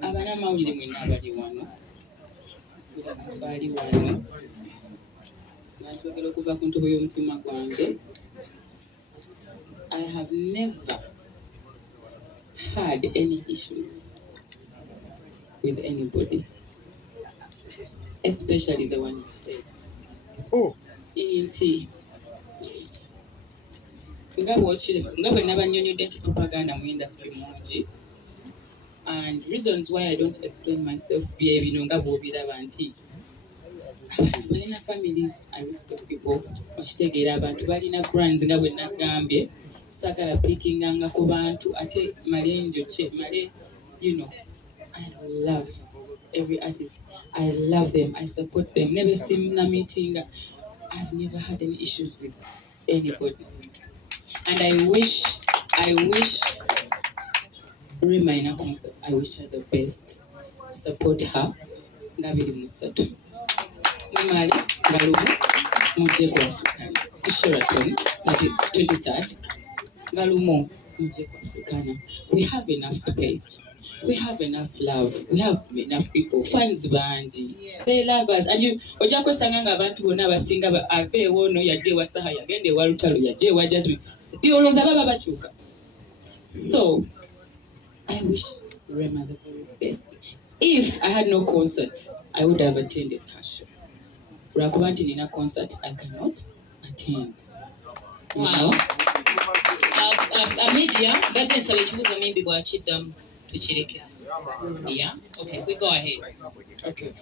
Abana mawulire mwenna abali wano bali wano nanjogera okuva ku ntobo y'omutima gwange. I have never had any issues with anybody, especially the one you said. Oh. Inti. Nga bwe nabanyonyodde nti propaganda mu industry mungi. And reasons why I don't explain myself bye bino nga bw'obiraba nti abantu balina families, I respect people. Okitegeera abantu balina brands nga bwe nagambye. Sagala pickinga ku bantu ate malenjo che male, you know. I love every artist. I love them. I support them. Never seen a meeting. I've never had any issues with anybody. And I wish Rema in a concert. I wish her the best. Support her. Ngabiri musatu. Mumali, Galumu, Mujeko Africana. Sheraton, that is 23rd. Galumo, Mujeko Africana. We have enough space. We have enough love. We have enough people. Fans bandi. Yeah. They love us. And you, ojako sanganga abantu bonna basinga ave wono yadde wasaha yagende walutalo yadde wa Jazmine. Yoloza baba bachuka. So, I wish Rema the very best. If I had no concert, I would have attended her show. Rakubanti nina concert, I cannot attend. Wow. Media, but then Sally was a maybe watch it to Chiriki. Yeah? Okay, we go ahead. Okay.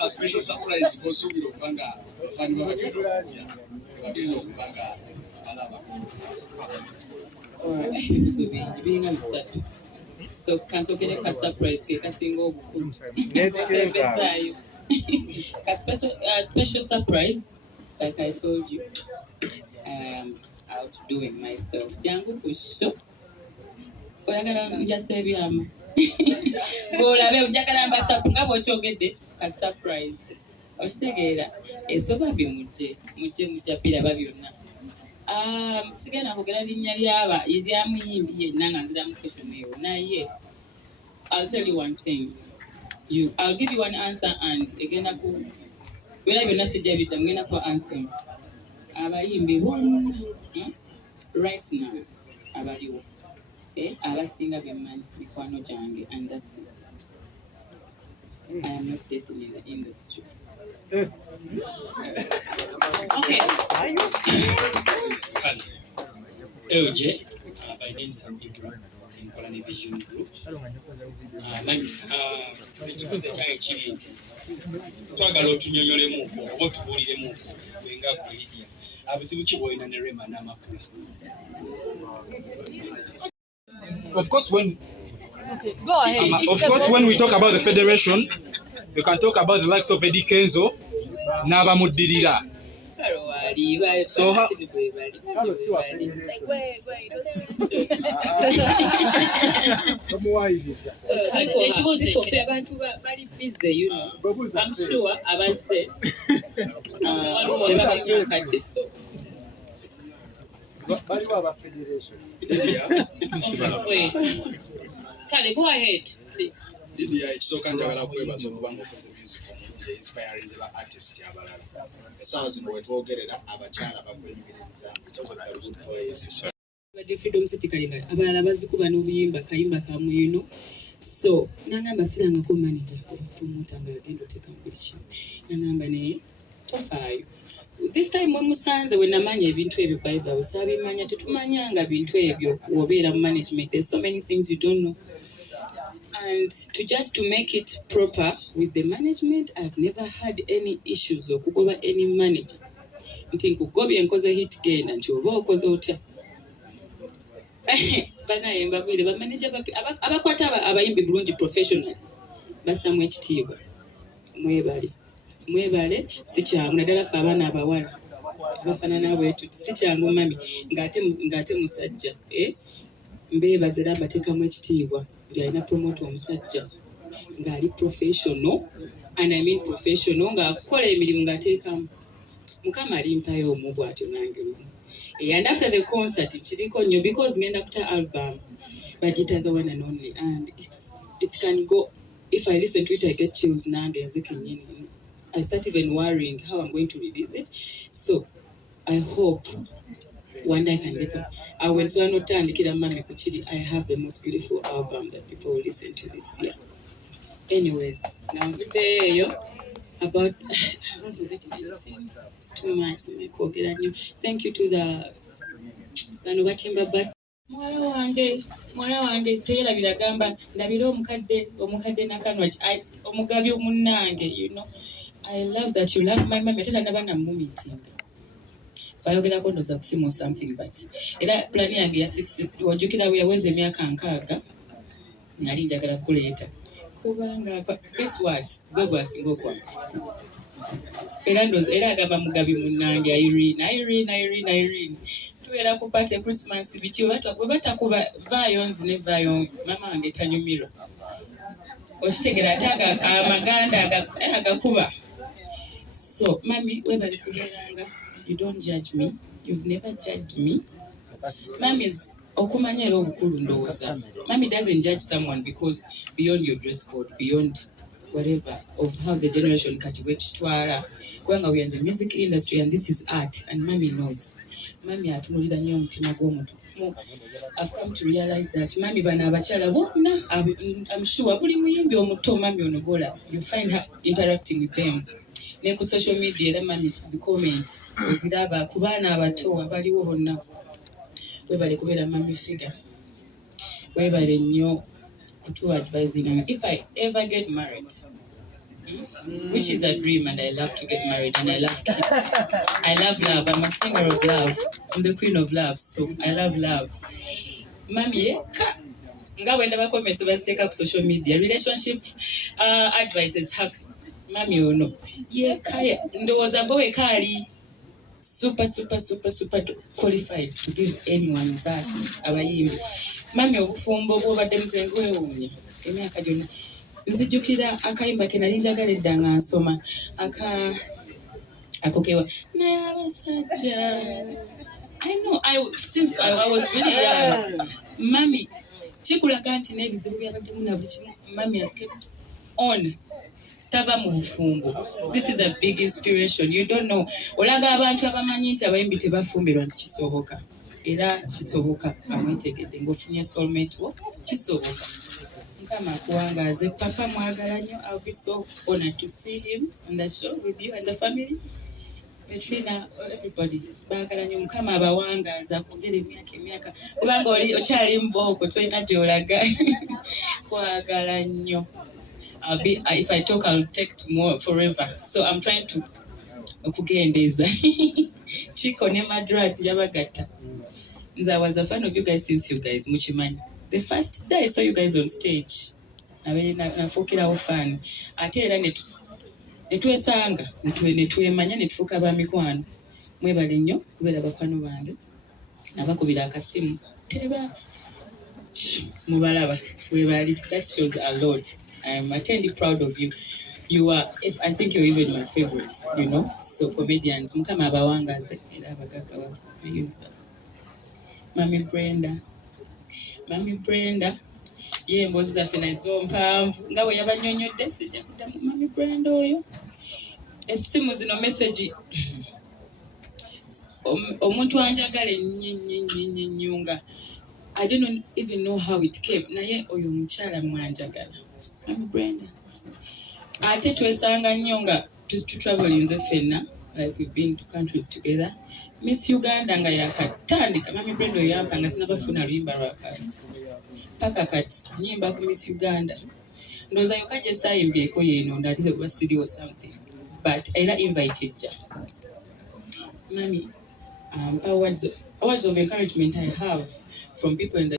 A special surprise for Sugi Banga, So cancel a surprise cake as being over. A special surprise, like I told you, I am out doing myself. Jangu pusho. Oyagala just say biam. Bola be ujagala mbasa nga bw'okyogedde ka surprise. Okitegeera esoba bimujje mujapira babyonna. Sigenda kwogera linnya lyaba eryamuyimbi yenna nga nziramu question eyo naye. I'll tell you one thing. I'll give you one answer and egenda ku bera byonna sijja biddamu ngenda ku answer. Abayimbi bonna right now abaliwo. Abasinga bemmanyi mikwano gyange and that's it. I am not dating in the industry. Okay. Are you serious? LJ, by name Savita in Colony Vision Group. Twagala otunyonyolemuko oba otubuuliremuko wenga ku Lydia. Abuzibu ki bw'olina ne Rema namakula? Of course, when Go ahead. of course, when we talk about the federation, we can talk about the likes of Eddie Kenzo, Naba Mudirira. So how? I'm sure abase Kale, go ahead, please. Lydia, ekisooka njagala kwebaza okubanga okoze music omulungi inspirize ba artist abalala. Essaawa zino we twogerera abakyala bakwenyumiriza Freedom City Kalinga abalala bazikuba n'obuyimba kayimba kamu yuno. So nangamba sirangako manager promoter nga yagenda oteeka mpuliki nangamba naye tofaayo. This time when musanze we namanya ebintu ebyo Bible sabimanya tetumanyanga bintu ebyo wobeera mu management. There's so many things you don't know. And to make it proper with the management, I've never had any issues or kugoba any manager. Nti nkugobye nkoze hit genda nti oba okoze otya. Banayemba bwire ba manager abakwata abayimbi bulungi professional basamu ekitiibwa. Mwebale si kyangu naddala ffe abaana abawala abafaanana bwetu si kyangu mami ng'ate musajja mbeebaza era mbateekamu ekitiibwa buli alina promote omusajja ng'ali professional and I mean professional ng'akola emirimu ng'ateekamu mukama alimpayo omu bw'atyo nange lumu. And after the concert kiriko nnyo because ngenda kuta album bagita the one and only, and it can go, if I listen to it I get chills nange nze kennyini. I start even worrying how I'm going to release it. So I hope one day I can get I went so anotandikira mami kuchiri. I have the most beautiful album that people will listen to this year. Anyways, now today about I was forgetting anything. It's too much. Thank you to the bano batimba but mwana wange teerabira gamba ndabira omukadde nakanwa omugabi omunnange, you know. I love that you love my mama. Teta nabana mu meeting bayogerako ndoza kusimu or something, but era plan yange ya 6 wajukira we yaweze emyaka 6 nali njagala kuleeta kubanga guess what gwe gwasinga okwange era agamba mugabi munnange Irene tubeera ku party Christmas biki bwe batakuba vayonzi ne vayo mama wange tanyumirwa okitegera ate amaganda agakuba. So mami webali kubeeranga, you don't judge me, you've never judged me. Mami is okumanya era obukulu ndowooza. Mami doesn't judge someone because beyond your dress code, beyond whatever of how the generation kati bwekitwala kubanga we are in the music industry and this is art, and mami knows. Mami atunulira nnyo omutima gw'omuntu. I've come to realize that mami bana abakyala bonna, I'm sure buli muyimbi omuto mami onogola you find her interacting with them. Ne ku social media era mami zicomment oziraba ku baana abato abaliwo bonna. Webale kubeera mami figure, webale nnyo kutu advising. If I ever get married, which is a dream, and I love to get married and I love kids. I love love. I'm a singer of love. I'm the queen of love, so I love love. Mami nga wenda ba comments baziteka ku social media relationship advices have mami ono kaya ndowooza gowe kali super qualified to give anyone of us abayimbi. Mami obufumbo bwobadde muzengo wewuunya emyaka gyonna nzijukira akayimba ke nali njagala edda nga nsoma akokewa naye abasajja. Since I was really young, mami kikulaga nti n'ebizibu byabaddemu na buli kimu mami has kept on tava mu bufumbo. This is a big inspiration. You don't know, olaga abantu abamanyi nti abayimbi tebafumbirwa nti kisoboka, era kisoboka. Amwetegedde ng'ofunye soulmate wo kisoboka. Mukama akuwangaaze. Papa mwagala nnyo. I'll be so honored to see him on the show with you and the family. Petrina, everybody baagala nnyo. Mukama abawangaaza akwongere emyaka kubanga oli okyali mbooko tolina gy'olaga. Kwagala nnyo. If I talk, I'll take tomorrow forever. So I'm trying to okugendeza. Chico ne Madrat yabagatta. I was a fan of you guys since you guys muchimanyi. The first day I saw you guys on stage, nafukirawo fan. Ate era netwesanga netwemanya netufuuka ba mikwano. Mwebale nnyo kubeera bakwano bange nabakubira akasimu teba mubalaba webali. That shows a lot. I'm eternally proud of you. You are, I think you're even my favorites, you know. So comedians, mukama abawangaze era abagaga bafu. Mami Brenda, ye emboozi zaffe nazo mpanvu nga bwe yabanyonyodde sijja kuddamu Mami Brenda oyo. Essimu zino message omuntu anjagala ennyo nga I don't even know how it came. Naye oyo mukyala mwanjagala Mami Brenda. Ate twesanga nnyo nga travelinze ffenna, like we've been to countries together. Miss Uganda nga yakatandika Mami Brenda oyo yampa nga sinabafuna luyimba lwakale paka kati nyimba ku Miss Uganda. Ndowooza yokka gye saayimbyeko yeeno ndalize kuba siri or something, but era invited ja. Mami, words of encouragement I have from people in the